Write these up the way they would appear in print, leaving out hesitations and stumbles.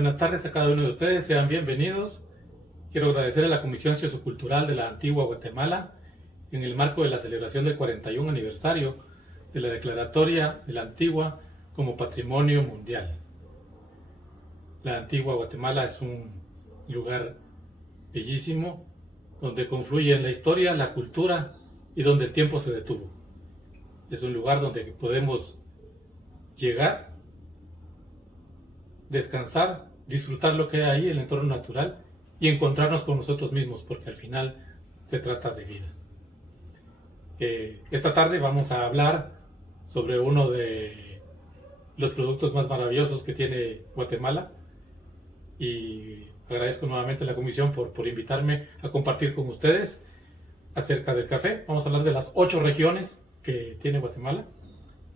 Buenas tardes a cada uno de ustedes, sean bienvenidos. Quiero agradecer a la Comisión Sociocultural de la Antigua Guatemala en el marco de la celebración del 41 aniversario de la declaratoria de la Antigua como Patrimonio Mundial. La Antigua Guatemala es un lugar bellísimo donde confluyen la historia, la cultura y donde el tiempo se detuvo. Es un lugar donde podemos llegar, descansar, disfrutar lo que hay ahí, el entorno natural y encontrarnos con nosotros mismos, porque al final se trata de vida. Esta tarde vamos a hablar sobre uno de los productos más maravillosos que tiene Guatemala y agradezco nuevamente a la comisión por invitarme a compartir con ustedes acerca del café. Vamos a hablar de las 8 regiones que tiene Guatemala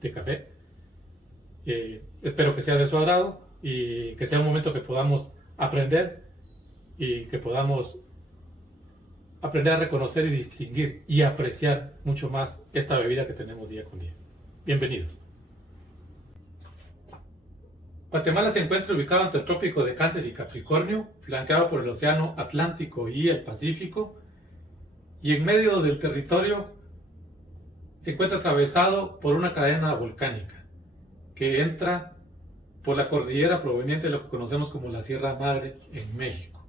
de café. Espero que sea de su agrado y que sea un momento que podamos aprender y que podamos aprender a reconocer y distinguir y apreciar mucho más esta bebida que tenemos día con día. Bienvenidos. Guatemala se encuentra ubicado entre el trópico de Cáncer y Capricornio, flanqueado por el Océano Atlántico y el Pacífico, y en medio del territorio se encuentra atravesado por una cadena volcánica que entra por la cordillera proveniente de lo que conocemos como la Sierra Madre en México.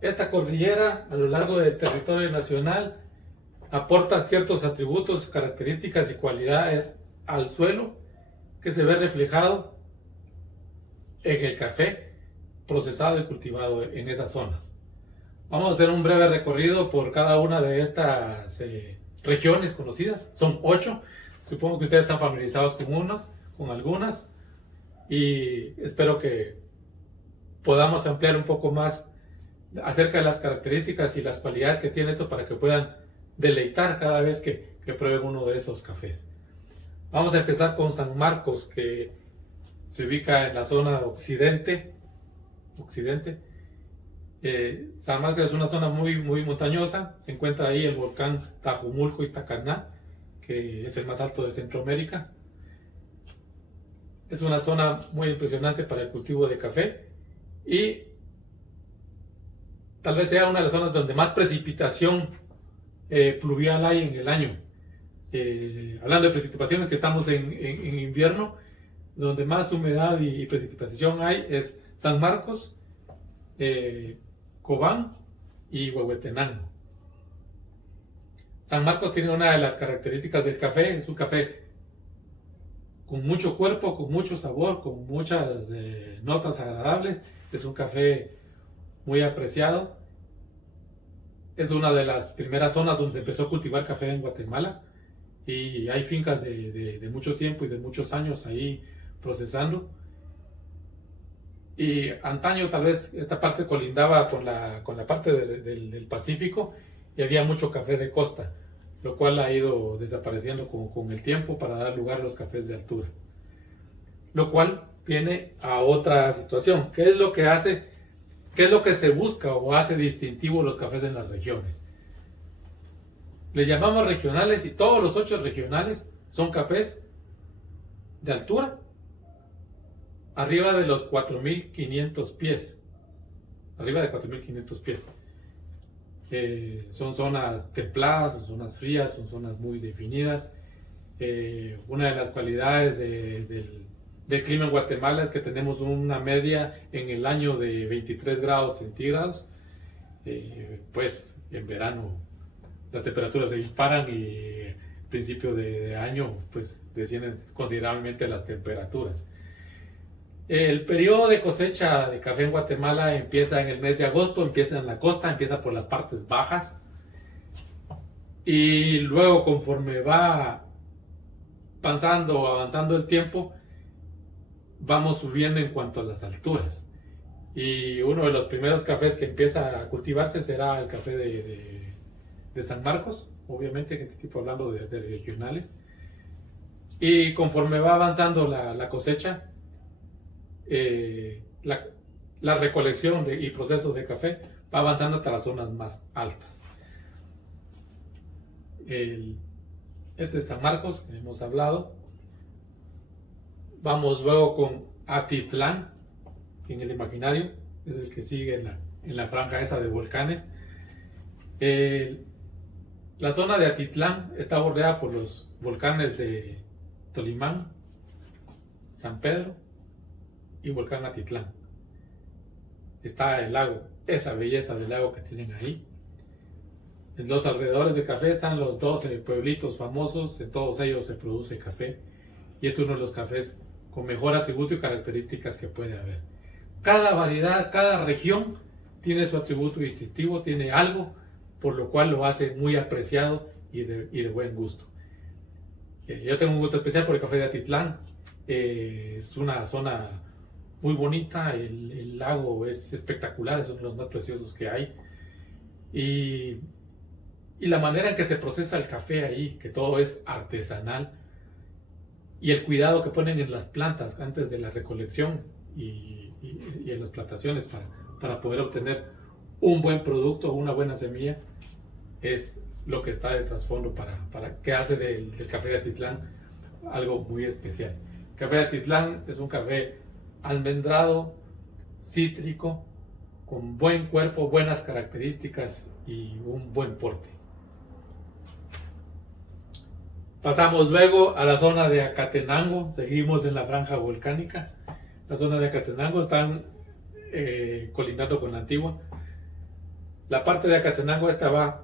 Esta cordillera a lo largo del territorio nacional aporta ciertos atributos, características y cualidades al suelo que se ve reflejado en el café procesado y cultivado en esas zonas. Vamos a hacer un breve recorrido por cada una de estas regiones conocidas. Son 8. Supongo que ustedes están familiarizados con algunas, y espero que podamos ampliar un poco más acerca de las características y las cualidades que tiene esto para que puedan deleitar cada vez que prueben uno de esos cafés. Vamos a empezar con San Marcos, que se ubica en la zona occidente. San Marcos es una zona muy montañosa. Se encuentra ahí el volcán Tajumulco y Tacaná, que es el más alto de Centroamérica. Es una zona muy impresionante para el cultivo de café y tal vez sea una de las zonas donde más precipitación pluvial hay en el año. Hablando de precipitaciones, que estamos en invierno, donde más humedad y precipitación hay es San Marcos, Cobán y Huehuetenango. San Marcos tiene una de las características del café, es un café con mucho cuerpo, con mucho sabor, con muchas notas agradables. Es un café muy apreciado. Es una de las primeras zonas donde se empezó a cultivar café en Guatemala y hay fincas de mucho tiempo y de muchos años ahí procesando. Y antaño tal vez esta parte colindaba con la parte del Pacífico y había mucho café de costa, lo cual ha ido desapareciendo con el tiempo para dar lugar a los cafés de altura. Lo cual viene a otra situación. ¿Qué es lo que hace, qué es lo que se busca o hace distintivo los cafés en las regiones? Le llamamos regionales y todos los 8 regionales son cafés de altura arriba de los 4.500 pies. Arriba de 4.500 pies. Son zonas templadas, son zonas frías, son zonas muy definidas. Una de las cualidades del clima en Guatemala es que tenemos una media en el año de 23 grados centígrados. Pues en verano las temperaturas se disparan y a principio de año pues descienden considerablemente las temperaturas. El periodo de cosecha de café en Guatemala empieza en el mes de agosto, empieza en la costa, empieza por las partes bajas y luego conforme va avanzando el tiempo, vamos subiendo en cuanto a las alturas. Y uno de los primeros cafés que empieza a cultivarse será el café de San Marcos, obviamente, en este tipo hablando de regionales. Y conforme va avanzando la cosecha, la recolección y procesos de café va avanzando hasta las zonas más altas. Este es San Marcos, que hemos hablado. Vamos luego con Atitlán, en el imaginario, es el que sigue en la franja esa de volcanes. La zona de Atitlán está bordeada por los volcanes de Tolimán, San Pedro y Volcán Atitlán. Está el lago, esa belleza del lago que tienen ahí. En los alrededores de café están los 12 pueblitos famosos, en todos ellos se produce café y es uno de los cafés con mejor atributo y características que puede haber. Cada variedad, cada región tiene su atributo distintivo, tiene algo por lo cual lo hace muy apreciado y de buen gusto. Yo tengo un gusto especial por el café de Atitlán. Es una zona muy bonita, el lago es espectacular, es uno de los más preciosos que hay. Y la manera en que se procesa el café ahí, que todo es artesanal, y el cuidado que ponen en las plantas antes de la recolección y en las plantaciones para poder obtener un buen producto, una buena semilla, es lo que está de trasfondo para que hace del café de Atitlán algo muy especial. El café de Atitlán es un café almendrado, cítrico, con buen cuerpo, buenas características y un buen porte. Pasamos luego a la zona de Acatenango, seguimos en la franja volcánica. La zona de Acatenango están colindando con la Antigua. La parte de Acatenango esta va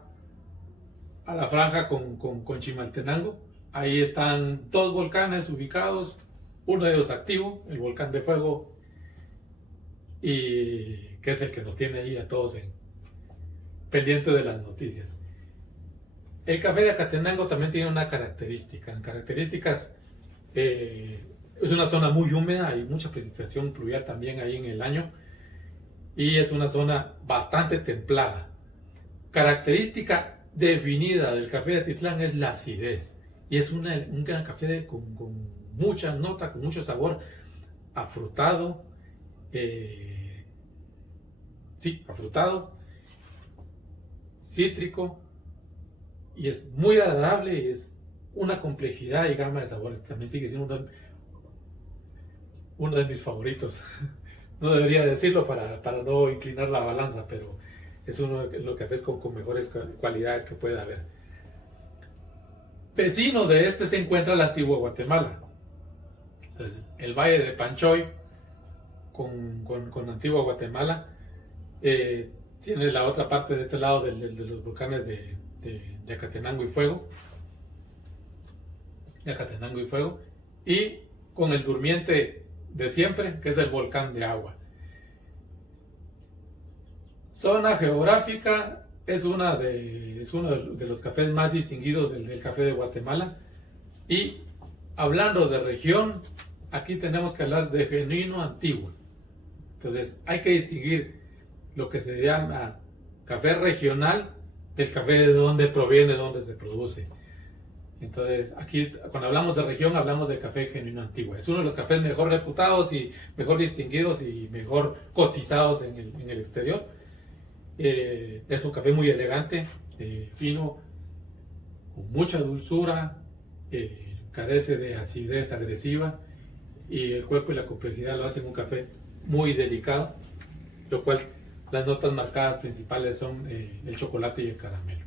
a la franja con Chimaltenango. Ahí están dos volcanes ubicados, uno de ellos activo, el volcán de fuego, y que es el que nos tiene ahí a todos pendiente de las noticias. El café de Acatenango también tiene una característica. En características, es una zona muy húmeda, hay mucha precipitación pluvial también ahí en el año, y es una zona bastante templada. Característica definida del café de Atitlán es la acidez, y es un gran café con mucha nota, con mucho sabor, afrutado, afrutado, cítrico, y es muy agradable y es una complejidad y gama de sabores. También sigue siendo uno de mis favoritos. No debería decirlo para no inclinar la balanza, pero es uno de los cafés con mejores cualidades que puede haber. Vecino de este se encuentra la Antigua Guatemala. Entonces, el Valle de Panchoy con Antigua Guatemala tiene la otra parte de este lado de los volcanes de Acatenango y Fuego. Y con el durmiente de siempre, que es el volcán de Agua. Zona geográfica, es uno de los cafés más distinguidos del café de Guatemala. Y hablando de región, aquí tenemos que hablar de genuino antiguo. Entonces hay que distinguir lo que se llama café regional del café de donde proviene, de donde se produce. Entonces aquí cuando hablamos de región hablamos del café genuino antiguo. Es uno de los cafés mejor reputados y mejor distinguidos y mejor cotizados en el exterior. Es un café muy elegante, fino, con mucha dulzura, carece de acidez agresiva, y el cuerpo y la complejidad lo hacen un café muy delicado, lo cual las notas marcadas principales son el chocolate y el caramelo.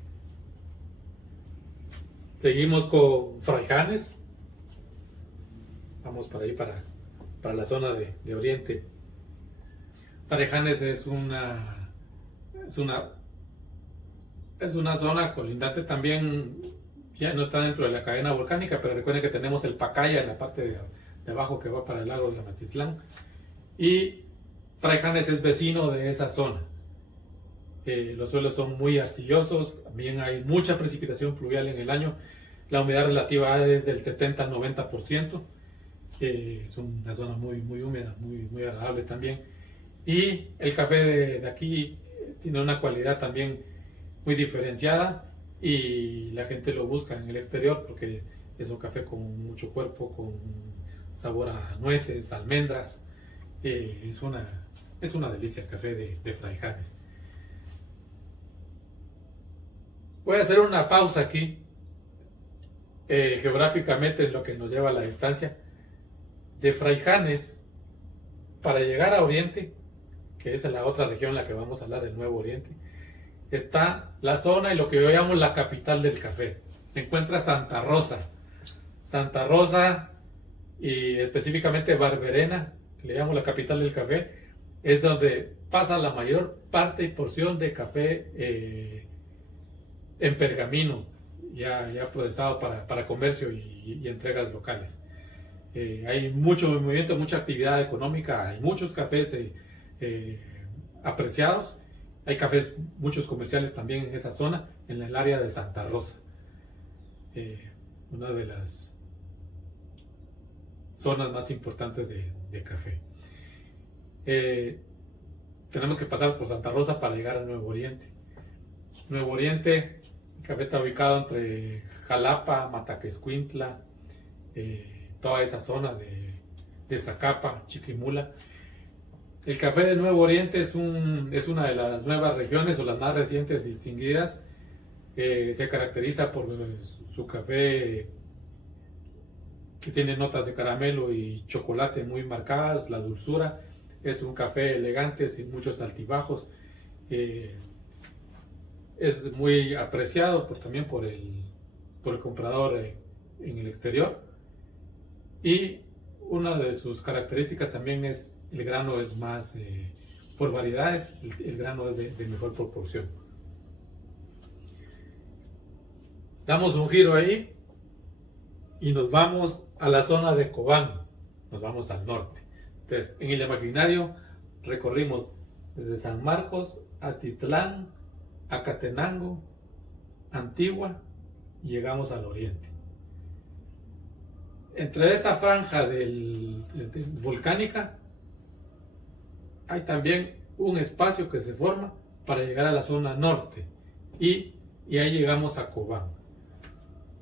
Seguimos con Fraijanes. Vamos para ahí, para la zona de Oriente. Fraijanes es una zona colindante también, ya no está dentro de la cadena volcánica, pero recuerden que tenemos el Pacaya en la parte de abajo que va para el lago de Amatitlán, y Fraijanes es vecino de esa zona. Los suelos son muy arcillosos, también hay mucha precipitación pluvial en el año, la humedad relativa es del 70 al 90%, es una zona muy, muy húmeda, muy, muy agradable también, y el café de aquí tiene una cualidad también muy diferenciada y la gente lo busca en el exterior porque es un café con mucho cuerpo, con sabor a nueces, almendras. Es una delicia el café de Fraijanes. Voy a hacer una pausa aquí, geográficamente en lo que nos lleva a la distancia. De Fraijanes para llegar a Oriente, que es la otra región en la que vamos a hablar, del Nuevo Oriente, está la zona y lo que yo llamo la capital del café. Se encuentra Santa Rosa. Santa Rosa y específicamente Barberena, que le llamo la capital del café, es donde pasa la mayor parte y porción de café en pergamino, ya procesado para comercio y entregas locales. Hay mucho movimiento, mucha actividad económica, hay muchos cafés apreciados, hay cafés, muchos comerciales también en esa zona, en el área de Santa Rosa, una de las zonas más importantes de café. Tenemos que pasar por Santa Rosa para llegar al Nuevo Oriente. Nuevo Oriente, el café está ubicado entre Jalapa, Mataquescuintla, toda esa zona de Zacapa, Chiquimula. El café de Nuevo Oriente es una de las nuevas regiones o las más recientes distinguidas. Se caracteriza por su café que tiene notas de caramelo y chocolate muy marcadas, la dulzura. Es un café elegante, sin muchos altibajos. Es muy apreciado también por el comprador en el exterior. Y una de sus características también es el grano es más, por variedades, el grano es de mejor proporción. Damos un giro ahí y nos vamos a la zona de Cobán, nos vamos al norte. Entonces, en el imaginario recorrimos desde San Marcos, Atitlán, Acatenango, Antigua y llegamos al oriente. Entre esta franja volcánica hay también un espacio que se forma para llegar a la zona norte y ahí llegamos a Cobán.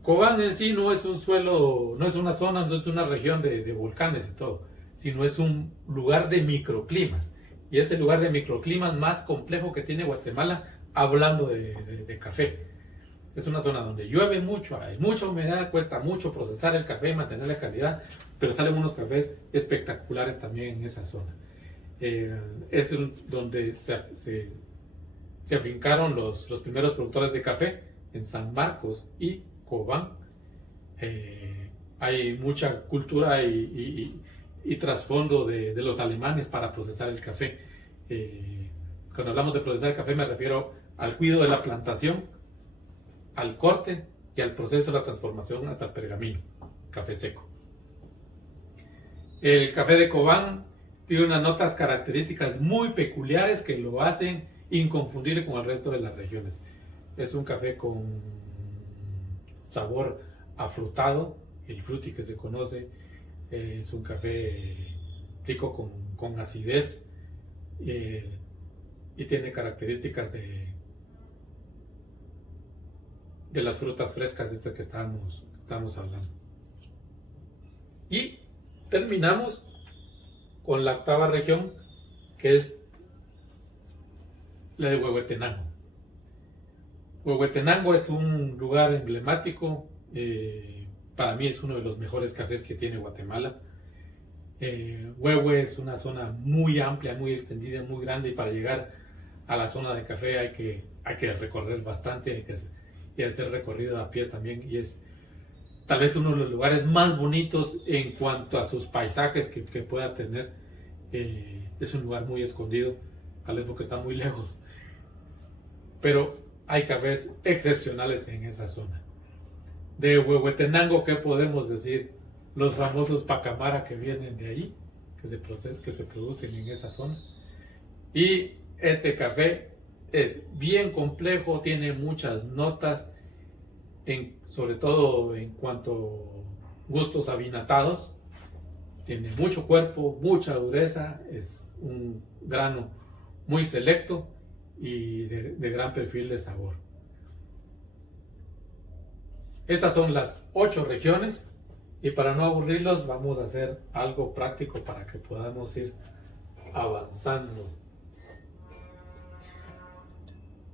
Cobán en sí no es un suelo, no es una zona, no es una región de volcanes y todo, sino es un lugar de microclimas. Y es el lugar de microclimas más complejo que tiene Guatemala, hablando de café. Es una zona donde llueve mucho, hay mucha humedad, cuesta mucho procesar el café y mantener la calidad, pero salen unos cafés espectaculares también en esa zona. Es donde se afincaron los primeros productores de café, en San Marcos y Cobán. Hay mucha cultura y trasfondo de los alemanes para procesar el café. Cuando hablamos de procesar el café me refiero al cuidado de la plantación, al corte y al proceso de la transformación hasta el pergamino, café seco. El café de Cobán tiene unas notas características muy peculiares que lo hacen inconfundible con el resto de las regiones. Es un café con sabor afrutado, el fruti que se conoce. Es un café rico con acidez y tiene características de las frutas frescas de estas que estábamos hablando. Y terminamos con la octava región, que es la de Huehuetenango. Huehuetenango es un lugar emblemático, para mí es uno de los mejores cafés que tiene Guatemala. Huehue es una zona muy amplia, muy extendida, muy grande, y para llegar a la zona de café hay que recorrer bastante, y hacer recorrido a pie también, y es tal vez uno de los lugares más bonitos en cuanto a sus paisajes que pueda tener. Es un lugar muy escondido, tal vez porque está muy lejos, pero hay cafés excepcionales en esa zona. De Huehuetenango, ¿qué podemos decir? Los famosos pacamara que vienen de ahí, que se producen en esa zona. Y este café es bien complejo, tiene muchas notas, sobre todo en cuanto a gustos avinatados. Tiene mucho cuerpo, mucha dureza, es un grano muy selecto y de gran perfil de sabor. Estas son las 8 regiones, y para no aburrirlos vamos a hacer algo práctico para que podamos ir avanzando.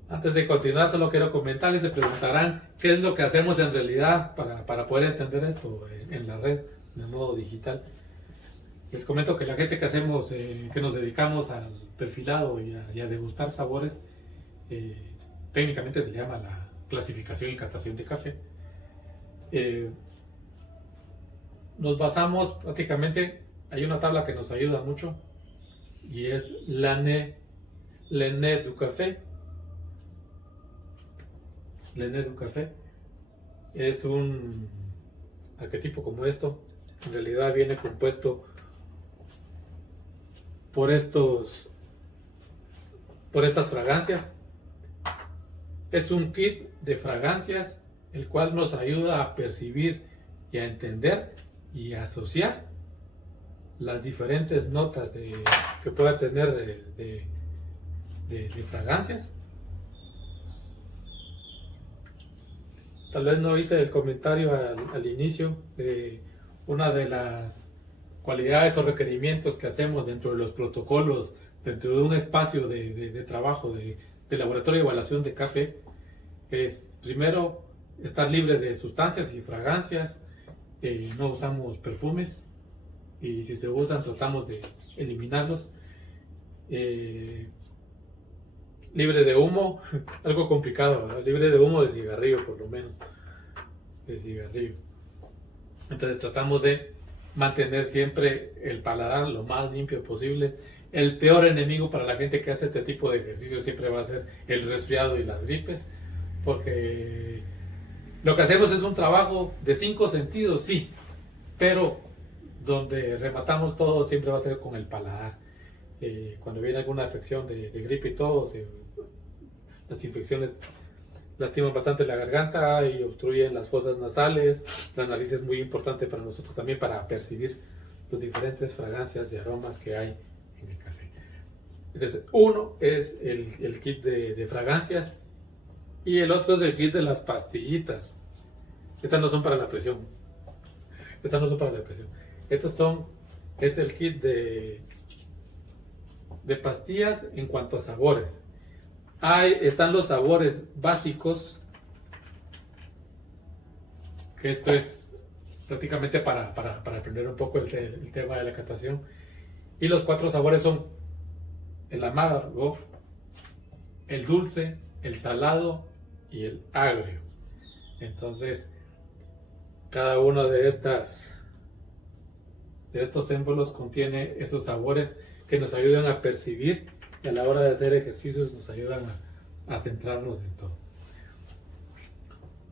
Antes de continuar, solo quiero comentarles, se preguntarán qué es lo que hacemos en realidad para poder entender esto en la red, de modo digital. Les comento que la gente que hacemos, que nos dedicamos al perfilado y a degustar sabores, eh, técnicamente se llama la clasificación y catación de café. Eh, Nos basamos prácticamente, hay una tabla que nos ayuda mucho y es l'année du café. L'année du café es un arquetipo como esto. En realidad viene compuesto por estas fragancias. Es un kit de fragancias el cual nos ayuda a percibir y a entender y a asociar las diferentes notas que pueda tener de fragancias. Tal vez no hice el comentario al inicio de una de las cualidades o requerimientos que hacemos dentro de los protocolos, dentro de un espacio de trabajo de laboratorio de evaluación de café, es primero estar libre de sustancias y fragancias. No usamos perfumes y si se usan tratamos de eliminarlos. Libre de humo, algo complicado, ¿verdad? Libre de humo de cigarrillo, por lo menos, de cigarrillo. Entonces tratamos de mantener siempre el paladar lo más limpio posible. El peor enemigo para la gente que hace este tipo de ejercicio siempre va a ser el resfriado y las gripes, porque lo que hacemos es un trabajo de 5 sentidos, sí, pero donde rematamos todo siempre va a ser con el paladar. Cuando viene alguna afección de gripe y todo, las infecciones lastiman bastante la garganta y obstruyen las fosas nasales. La nariz es muy importante para nosotros también para percibir las diferentes fragancias y aromas que hay en el café. Entonces, uno es el kit de fragancias y el otro es el kit de las pastillitas. Estas no son para la presión. Estas no son para la presión. Es el kit de pastillas en cuanto a sabores. Están los sabores básicos, que esto es prácticamente para aprender un poco el tema de la catación. Y los 4 sabores son el amargo, el dulce, el salado y el agrio. Entonces, cada uno de estos símbolos contiene esos sabores que nos ayudan a percibir y a la hora de hacer ejercicios nos ayudan a centrarnos en todo.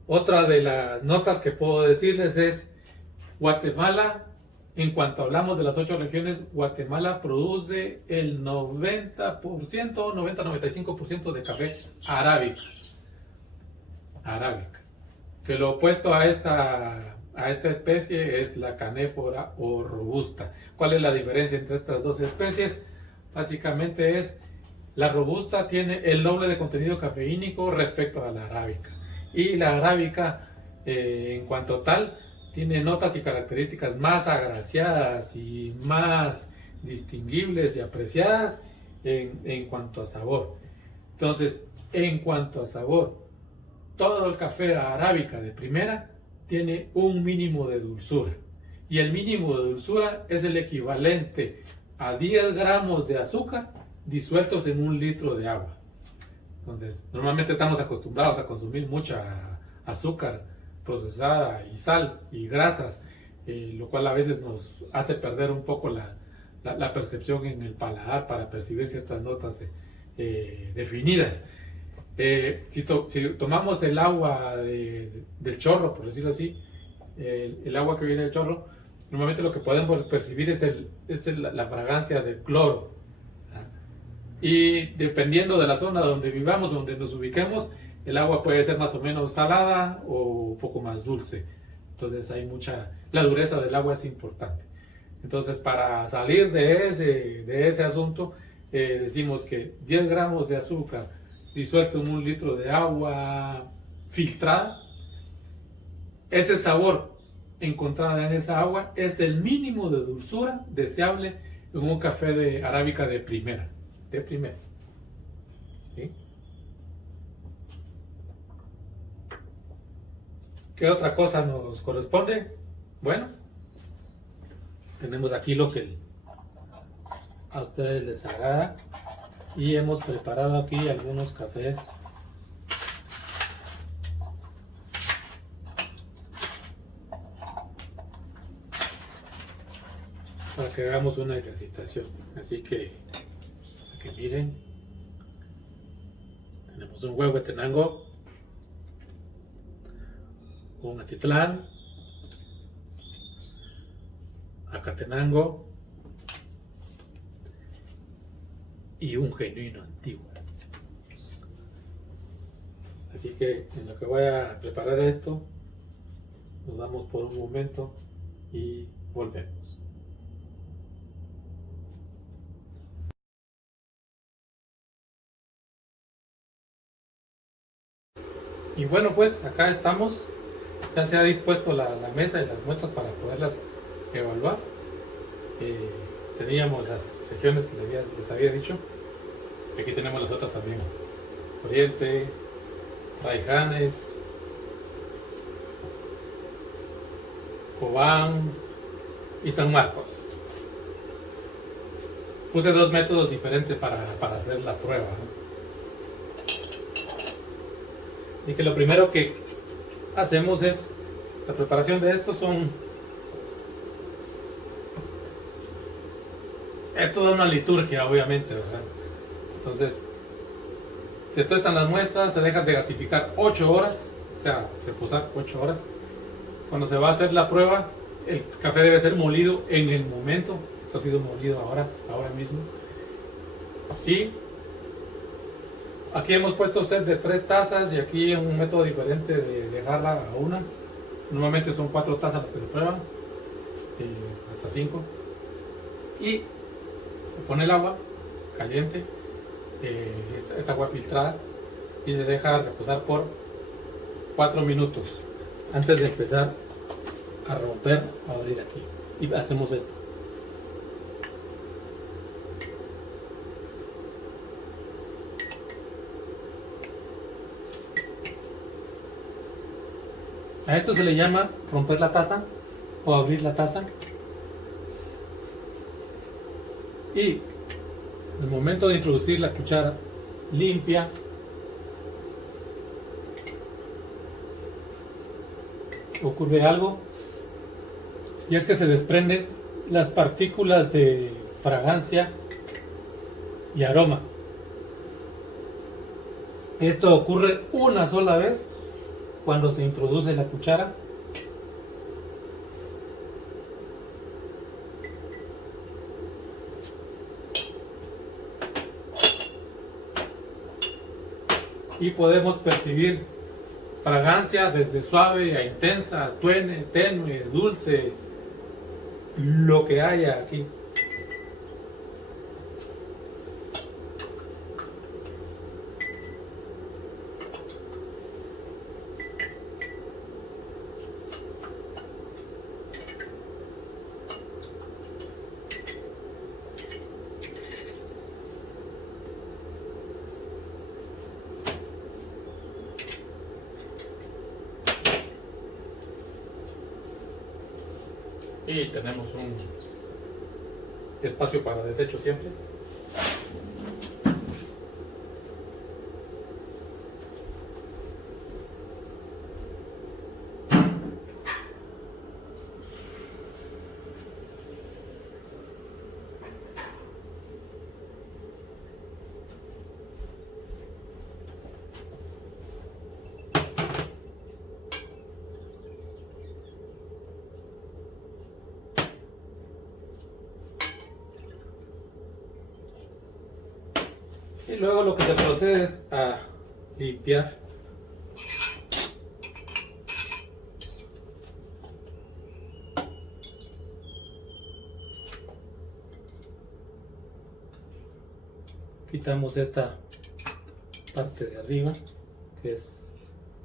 Otra de las notas que puedo decirles es Guatemala. En cuanto hablamos de las 8 regiones, Guatemala produce el 90%, 90-95% de café arábica. Que lo opuesto a esta especie es la canéfora o robusta. ¿Cuál es la diferencia entre estas dos especies? Básicamente la robusta tiene el doble de contenido cafeínico respecto a la arábica. Y la arábica, en cuanto tal, tiene notas y características más agraciadas y más distinguibles y apreciadas en cuanto a sabor. Entonces, en cuanto a sabor, todo el café arábica de primera tiene un mínimo de dulzura. Y el mínimo de dulzura es el equivalente a 10 gramos de azúcar disueltos en 1 litro de agua. Entonces, normalmente estamos acostumbrados a consumir mucha azúcar procesada y sal y grasas, lo cual a veces nos hace perder un poco la percepción en el paladar para percibir ciertas notas definidas. Si tomamos el agua del chorro, por decirlo así, el agua que viene del chorro, normalmente lo que podemos percibir es la fragancia del cloro. Y dependiendo de la zona donde vivamos, donde nos ubiquemos, el agua puede ser más o menos salada o un poco más dulce. Entonces la dureza del agua es importante. Entonces, para salir de ese asunto, decimos que 10 gramos de azúcar disuelto en 1 litro de agua filtrada, ese sabor encontrado en esa agua es el mínimo de dulzura deseable en un café de arábica de primera. ¿Sí? ¿Qué otra cosa nos corresponde? Bueno, tenemos aquí lo que a ustedes les agrada. Y hemos preparado aquí algunos cafés para que hagamos una ejercitación. Así que miren, tenemos un Huehuetenango, un Atitlán, Acatenango y un genuino antiguo. Así que en lo que voy a preparar esto, nos vamos por un momento y volvemos. Y bueno, pues acá estamos. Ya se ha dispuesto la mesa y las muestras para poderlas evaluar. Teníamos las regiones que les había dicho. Aquí tenemos las otras también: Oriente, Fraijanes, Cobán y San Marcos. Puse dos métodos diferentes para hacer la prueba, ¿no? Y que lo primero que hacemos es la preparación de estos. Es toda una liturgia, obviamente, ¿verdad? Entonces, se tuestan las muestras, se dejan de gasificar 8 horas, o sea, reposar 8 horas. Cuando se va a hacer la prueba, el café debe ser molido en el momento. Esto ha sido molido ahora mismo. Y aquí hemos puesto set de 3 tazas y aquí un método diferente de dejarla a una. Normalmente son 4 tazas las que se prueban, hasta 5. Y se pone el agua caliente, es agua filtrada, y se deja reposar por 4 minutos antes de empezar a romper, a abrir aquí. Y hacemos esto. A esto se le llama romper la taza o abrir la taza. Y en el momento de introducir la cuchara limpia, ocurre algo, y es que se desprenden las partículas de fragancia y aroma. Esto ocurre una sola vez cuando se introduce la cuchara. Y podemos percibir fragancia desde suave a intensa, tenue, dulce, lo que haya aquí. Y tenemos un espacio para desecho siempre. Y luego lo que se procede es a limpiar. Quitamos esta parte de arriba, que es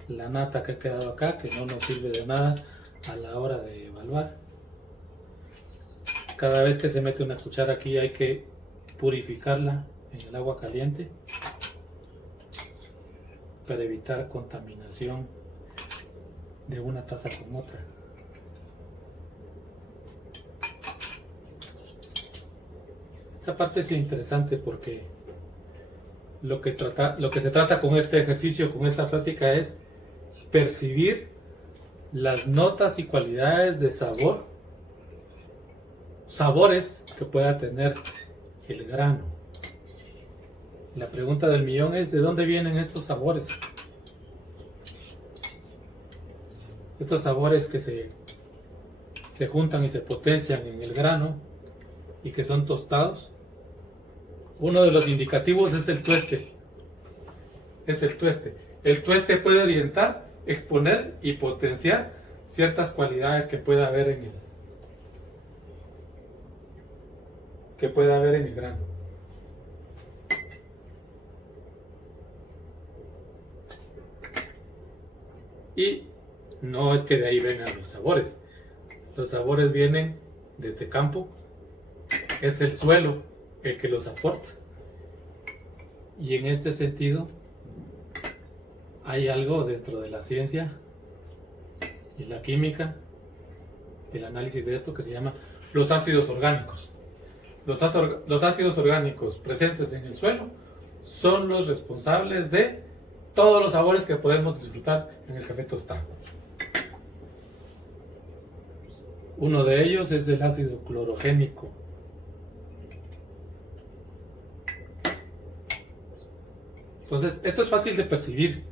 la nata que ha quedado acá, que no nos sirve de nada a la hora de evaluar. Cada vez que se mete una cuchara aquí hay que purificarla en el agua caliente para evitar contaminación de una taza con otra. Esta parte es interesante porque lo que se trata con este ejercicio, con esta práctica, es percibir las notas y cualidades de sabores que pueda tener el grano. La pregunta del millón es: ¿de dónde vienen estos sabores? Estos sabores que se juntan y se potencian en el grano y que son tostados. Uno de los indicativos es el tueste. El tueste puede orientar, exponer y potenciar ciertas cualidades que pueda haber en el grano. Y no es que de ahí vengan los sabores. Los sabores vienen desde campo. Es el suelo el que los aporta. Y en este sentido, hay algo dentro de la ciencia y la química, el análisis de esto, que se llama los ácidos orgánicos. Los ácidos orgánicos presentes en el suelo son los responsables de todos los sabores que podemos disfrutar en el café tostado. Uno de ellos es el ácido clorogénico. Entonces, esto es fácil de percibir,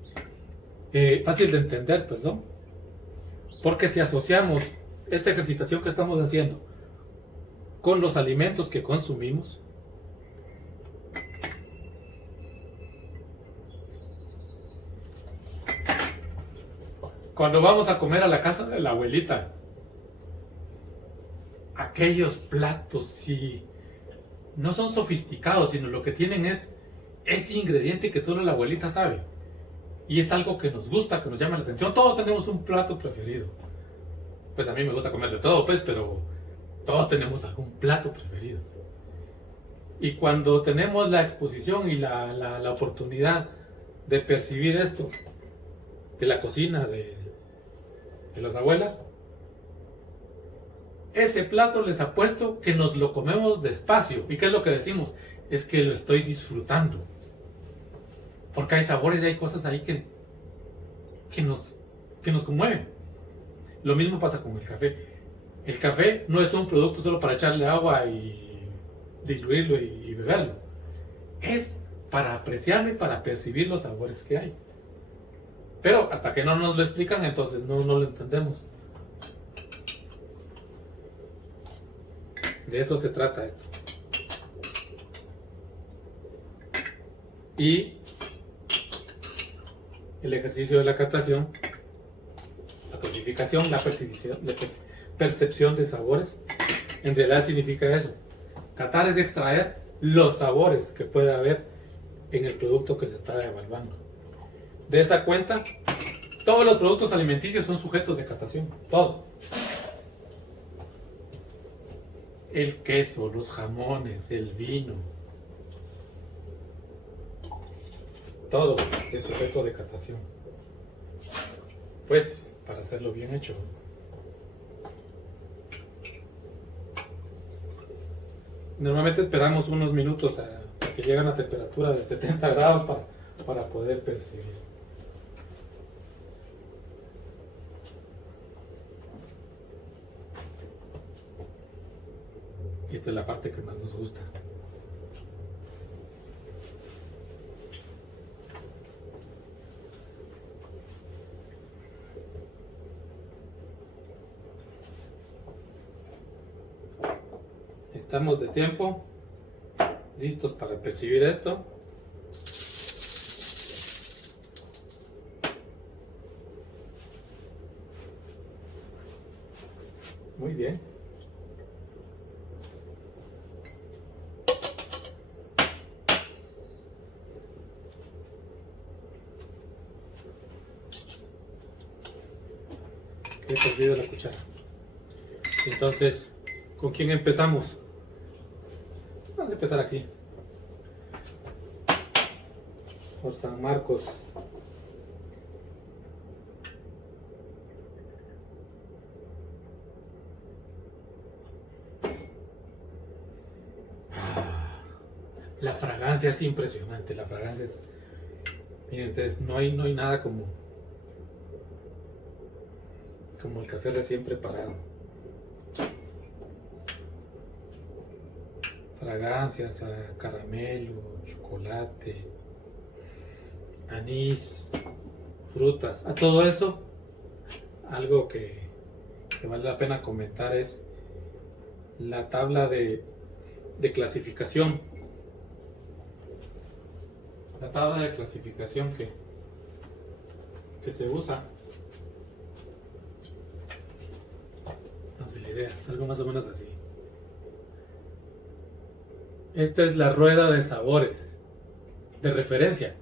fácil de entender, perdón, porque si asociamos esta ejercitación que estamos haciendo con los alimentos que consumimos, cuando vamos a comer a la casa de la abuelita, aquellos platos sí no son sofisticados, sino lo que tienen es ese ingrediente que solo la abuelita sabe. Y es algo que nos gusta, que nos llama la atención. Todos tenemos un plato preferido. Pues a mí me gusta comer de todo, pues, pero todos tenemos algún plato preferido. Y cuando tenemos la exposición y la oportunidad de percibir esto de la cocina de las abuelas, ese plato les apuesto que nos lo comemos despacio. ¿Y qué es lo que decimos? Es que lo estoy disfrutando. Porque hay sabores y hay cosas ahí que nos conmueven. Lo mismo pasa con el café. El café no es un producto solo para echarle agua y diluirlo y beberlo. Es para apreciarlo y para percibir los sabores que hay. Pero hasta que no nos lo explican, entonces no lo entendemos. De eso se trata esto. Y el ejercicio de la catación, la codificación, la percepción de sabores, en realidad significa eso. Catar es extraer los sabores que puede haber en el producto que se está evaluando. De esa cuenta, todos los productos alimenticios son sujetos de catación. Todo. El queso, los jamones, el vino. Todo es sujeto de catación. Pues, para hacerlo bien hecho. Normalmente esperamos unos minutos a que llegue a una temperatura de 70 grados para poder percibir. Y esta es la parte que más nos gusta. Estamos de tiempo, listos para percibir esto. Muy bien. He perdido la cuchara. Entonces, ¿con quién empezamos? Vamos a empezar aquí. Por San Marcos. La fragancia es impresionante. La fragancia es... Miren ustedes, no hay nada como el café recién preparado. Fragancias a caramelo, chocolate, anís, frutas. A todo eso, algo que vale la pena comentar es la tabla de clasificación. La tabla de clasificación que se usa. No sé la idea, es algo más o menos así. Esta es la rueda de sabores de referencia.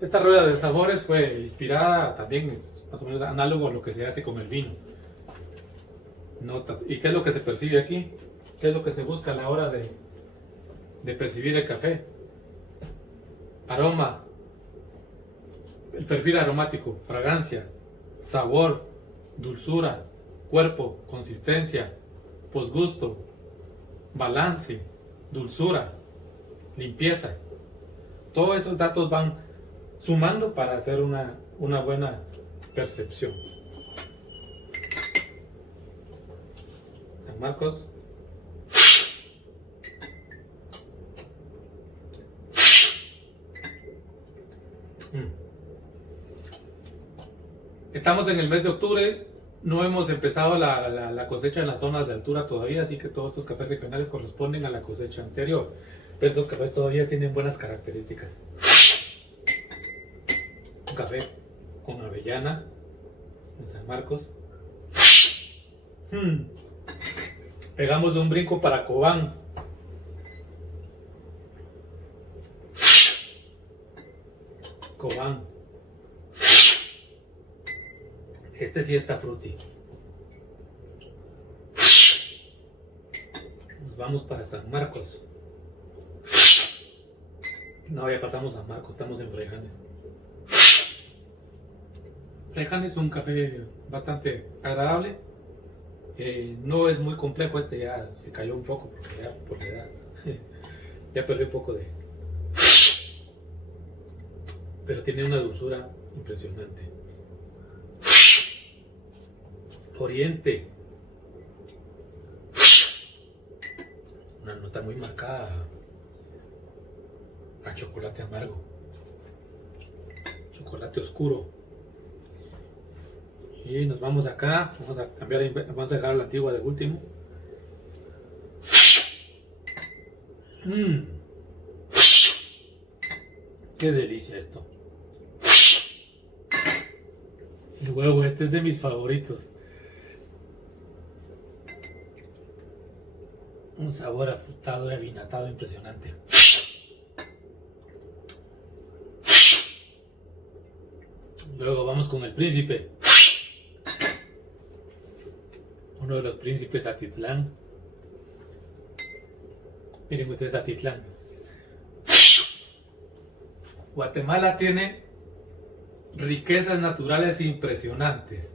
Esta rueda de sabores fue inspirada, también es más o menos análogo a lo que se hace con el vino. Notas. ¿Y qué es lo que se percibe aquí? ¿Qué es lo que se busca a la hora de percibir el café? Aroma, el perfil aromático, fragancia, sabor, dulzura, cuerpo, consistencia, posgusto, balance, dulzura, limpieza. Todos esos datos van sumando para hacer una buena percepción. San Marcos. Estamos en el mes de octubre, no hemos empezado la cosecha en las zonas de altura todavía, así que todos estos cafés regionales corresponden a la cosecha anterior. Pero estos cafés todavía tienen buenas características. Un café con avellana en San Marcos. Pegamos un brinco para Cobán. Cobán. Este sí está fruity. Nos vamos para San Marcos. No, ya pasamos a Marcos, estamos en Fraijanes. Fraijanes es un café bastante agradable. No es muy complejo, este ya se cayó un poco porque ya por la edad ya perdió un poco de... Pero tiene una dulzura impresionante. Oriente. Una nota muy marcada a chocolate amargo. Chocolate oscuro. Y nos vamos acá. Vamos a cambiar, vamos a dejar la antigua de último. Qué delicia esto. El huevo, este es de mis favoritos. Un sabor afrutado y avinatado impresionante. Luego vamos con el príncipe. Uno de los príncipes, Atitlán. Miren ustedes Atitlán. Guatemala tiene riquezas naturales impresionantes.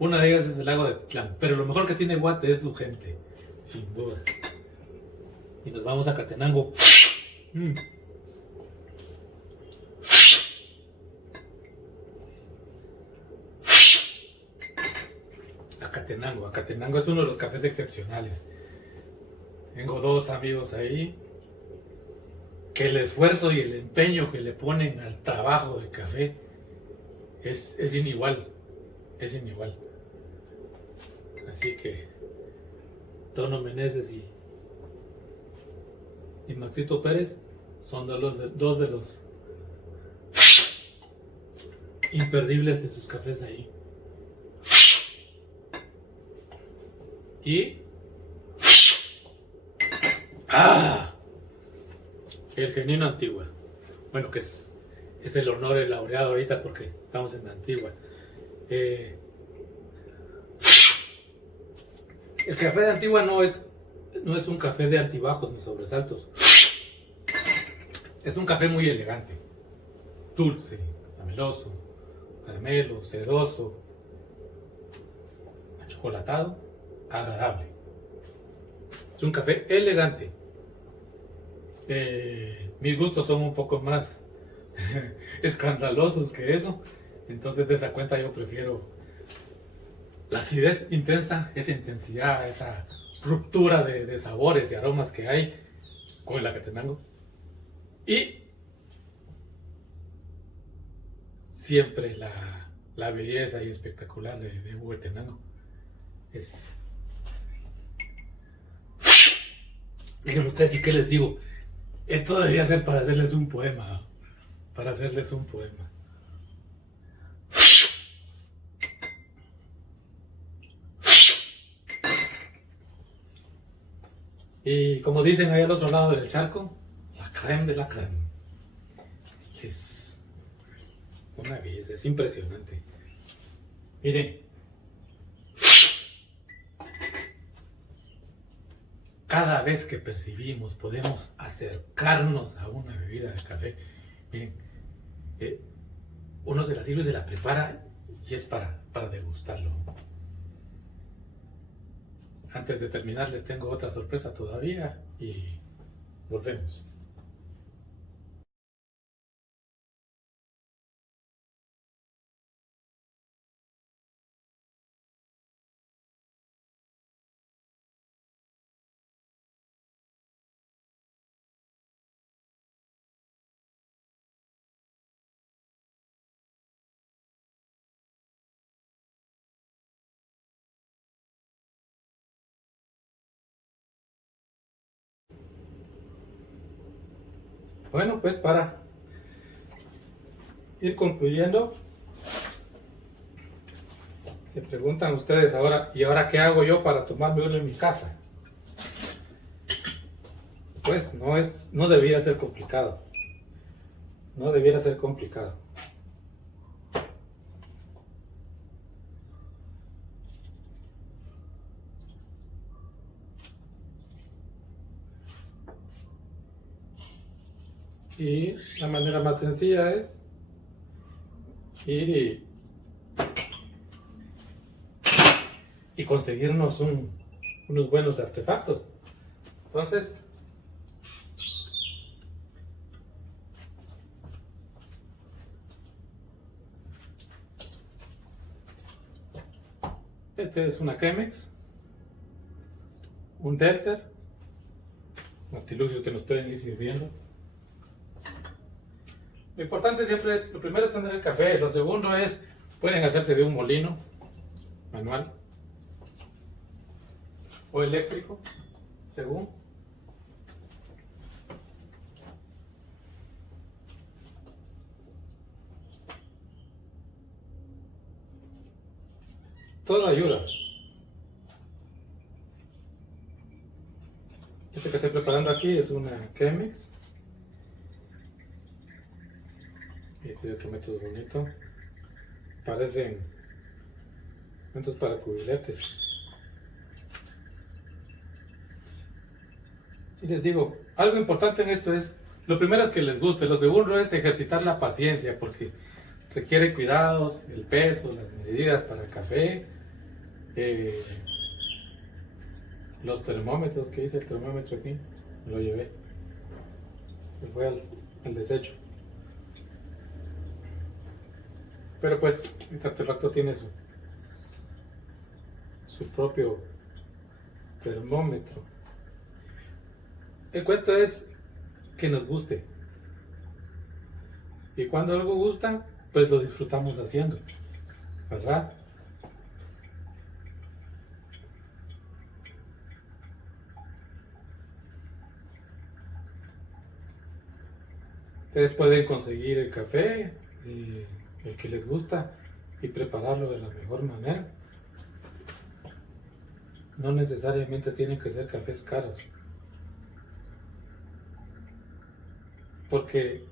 Una de ellas es el lago de Atitlán. Pero lo mejor que tiene Guate es su gente. Sin duda. Y nos vamos a Catenango. Acatenango es uno de los cafés excepcionales. Tengo dos amigos ahí que el esfuerzo y el empeño que le ponen al trabajo del café es inigual. Es inigual. Así que Tono Meneses y Maxito Pérez son dos de los imperdibles de sus cafés ahí. Y el genuino Antigua. Bueno, que es el honor, el laureado ahorita porque estamos en la Antigua. El café de Antigua no es un café de altibajos ni sobresaltos. Es un café muy elegante, dulce, meloso, caramelo, sedoso, achocolatado, agradable. Es un café elegante. Mis gustos son un poco más escandalosos que eso. Entonces de esa cuenta yo prefiero la acidez intensa, esa intensidad, esa ruptura de sabores y aromas que hay con el Lacatenango. Y siempre la belleza y espectacular de Huehuetenango. Es... Miren ustedes, ¿y qué les digo? Esto debería ser para hacerles un poema. Para hacerles un poema. Y como dicen ahí al otro lado del charco, la crème de la crème. Este es una belleza, es impresionante. Miren, cada vez que percibimos, podemos acercarnos a una bebida de café. Miren, uno se la sirve, se la prepara y es para degustarlo. Antes de terminar les tengo otra sorpresa todavía y volvemos. Bueno, pues para ir concluyendo, se preguntan ustedes ahora, ¿y ahora qué hago yo para tomarme uno en mi casa? Pues no debiera ser complicado. No debiera ser complicado. Y la manera más sencilla es ir y conseguirnos unos buenos artefactos. Entonces, este es una Chemex, un Delter, artilugios que nos pueden ir sirviendo. Lo importante siempre es, lo primero es tener el café, lo segundo es, pueden hacerse de un molino manual o eléctrico, según. Todo ayuda. Este que estoy preparando aquí es una Chemex. Este es otro método bonito. Parecen métodos para cubiletes. Y les digo, algo importante en esto es, lo primero es que les guste, lo segundo es ejercitar la paciencia, porque requiere cuidados, el peso, las medidas para el café, los termómetros, ¿qué dice el termómetro aquí? Me lo llevé, se fue al desecho. Pero pues este artefacto tiene su propio termómetro. El cuento es que nos guste. Y cuando algo gusta, pues lo disfrutamos haciendo, ¿verdad? Ustedes pueden conseguir el café, el que les gusta, y prepararlo de la mejor manera. No necesariamente tienen que ser cafés caros. Porque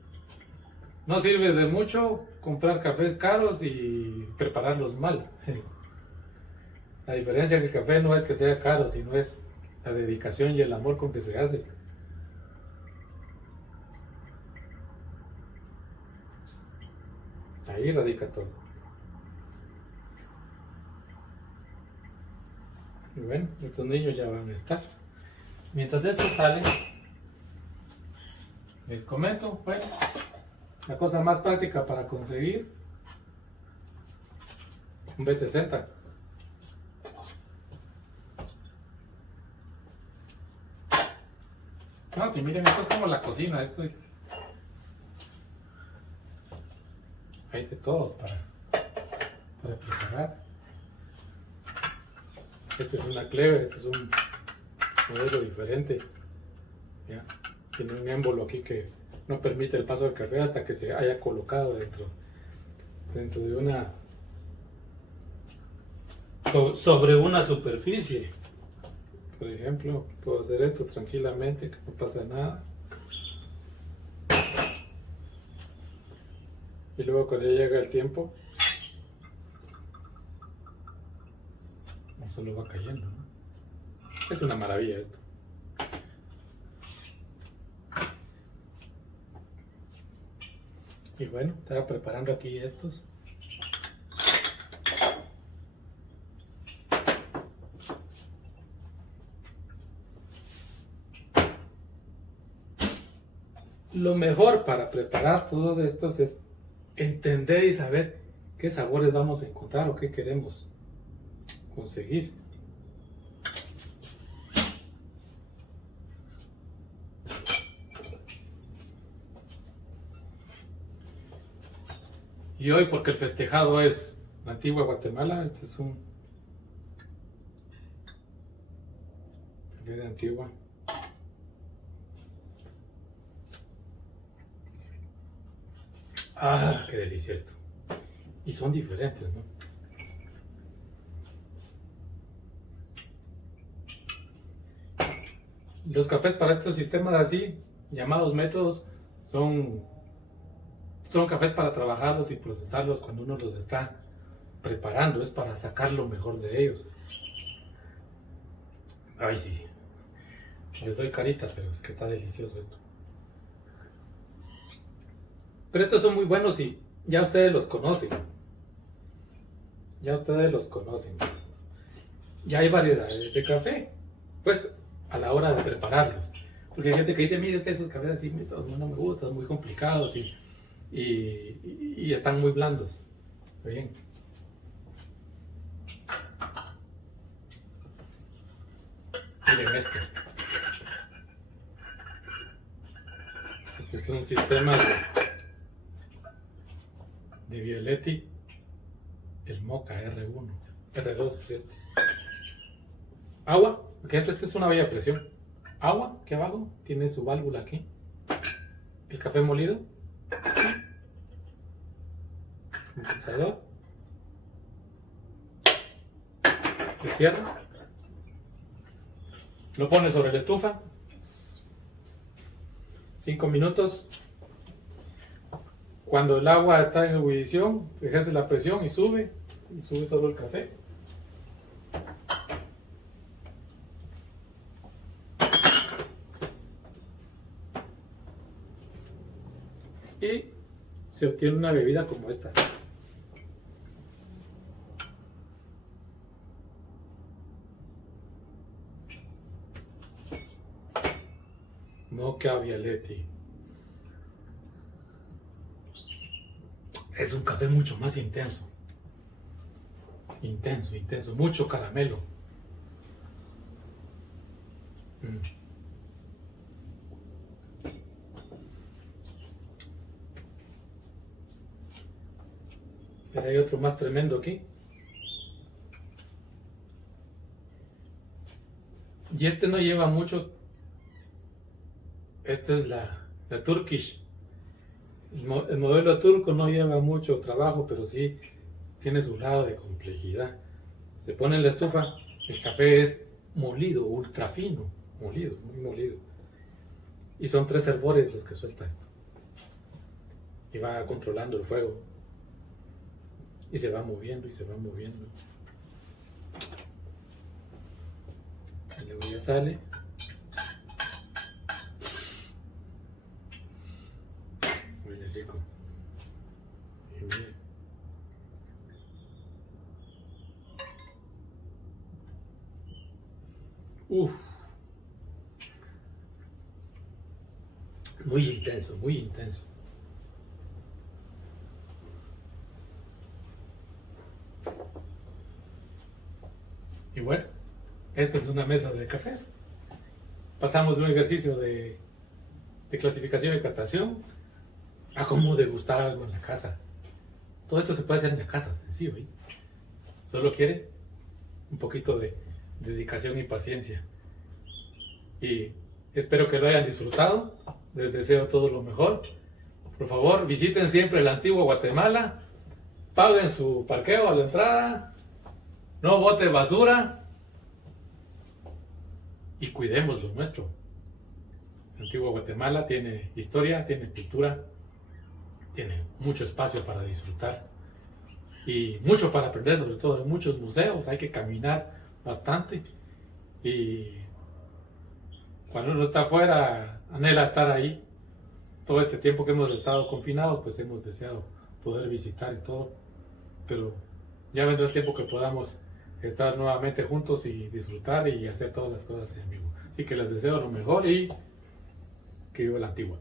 no sirve de mucho comprar cafés caros y prepararlos mal. La diferencia en el café no es que sea caro, sino es la dedicación y el amor con que se hace. Ahí radica todo. Y bueno, estos niños ya van a estar. Mientras esto sale, les comento, bueno, la cosa más práctica para conseguir un B60. No, si miren, esto es como la cocina, esto hay de todo para preparar. Este es una clever, este es un modelo diferente. ¿Ya? Tiene un émbolo aquí que no permite el paso del café hasta que se haya colocado dentro de una sobre una superficie. Por ejemplo, puedo hacer esto tranquilamente, que no pasa nada. Y luego cuando ya llega el tiempo, eso lo va cayendo, ¿no? Es una maravilla esto. Y bueno, estaba preparando aquí estos. Lo mejor para preparar todos estos es entender y saber qué sabores vamos a encontrar o qué queremos conseguir. Y hoy, porque el festejado es la antigua Guatemala, este es un café de Antigua. Ah, qué delicia esto. Y son diferentes, ¿no? Los cafés para estos sistemas así, llamados métodos, son cafés para trabajarlos y procesarlos cuando uno los está preparando, es para sacar lo mejor de ellos. Ay, sí. Les doy carita, pero es que está delicioso esto. Pero estos son muy buenos y ya ustedes los conocen. Ya ustedes los conocen. Ya hay variedades de café. Pues a la hora de prepararlos. Porque hay gente que dice, mire, esos cafés así no me gustan, muy complicados y están muy blandos. Bien. Miren esto. Este es un sistema de Violetti, el Mocha R1, R2 es este. Agua, porque esta es una bella presión. Agua, aquí abajo, tiene su válvula aquí. El café molido. Condensador. Se cierra. Lo pone sobre la estufa. 5 minutos. Cuando el agua está en ebullición, ejerce la presión y sube solo el café. Y se obtiene una bebida como esta. Mocha Violetti. Es un café mucho más intenso. Intenso, mucho caramelo. Pero hay otro más tremendo aquí. Y este no lleva mucho. Esta es la Turkish. El modelo turco no lleva mucho trabajo, pero sí tiene su grado de complejidad. Se pone en la estufa, el café es molido, ultra fino, molido, muy molido. Y son 3 hervores los que suelta esto. Y va controlando el fuego. Y se va moviendo y se va moviendo. Y luego ya sale. Muy rico. Y mira. Uf. muy intenso, muy intenso. Y bueno, esta es una mesa de cafés. Pasamos de un ejercicio de clasificación y catación a cómo degustar algo en la casa. Todo esto se puede hacer en la casa, sencillo, ¿eh? Solo quiere un poquito de dedicación y paciencia. Y espero que lo hayan disfrutado. Les deseo todo lo mejor. Por favor, visiten siempre la antigua Guatemala. Paguen su parqueo a la entrada. No bote basura. Y cuidemos lo nuestro. La antigua Guatemala tiene historia, tiene cultura, tiene mucho espacio para disfrutar y mucho para aprender, sobre todo en muchos museos. Hay que caminar bastante y cuando uno está afuera anhela estar ahí. Todo este tiempo que hemos estado confinados, pues hemos deseado poder visitar y todo, pero ya vendrá el tiempo que podamos estar nuevamente juntos y disfrutar y hacer todas las cosas en vivo. Así que les deseo lo mejor y que viva la antigua.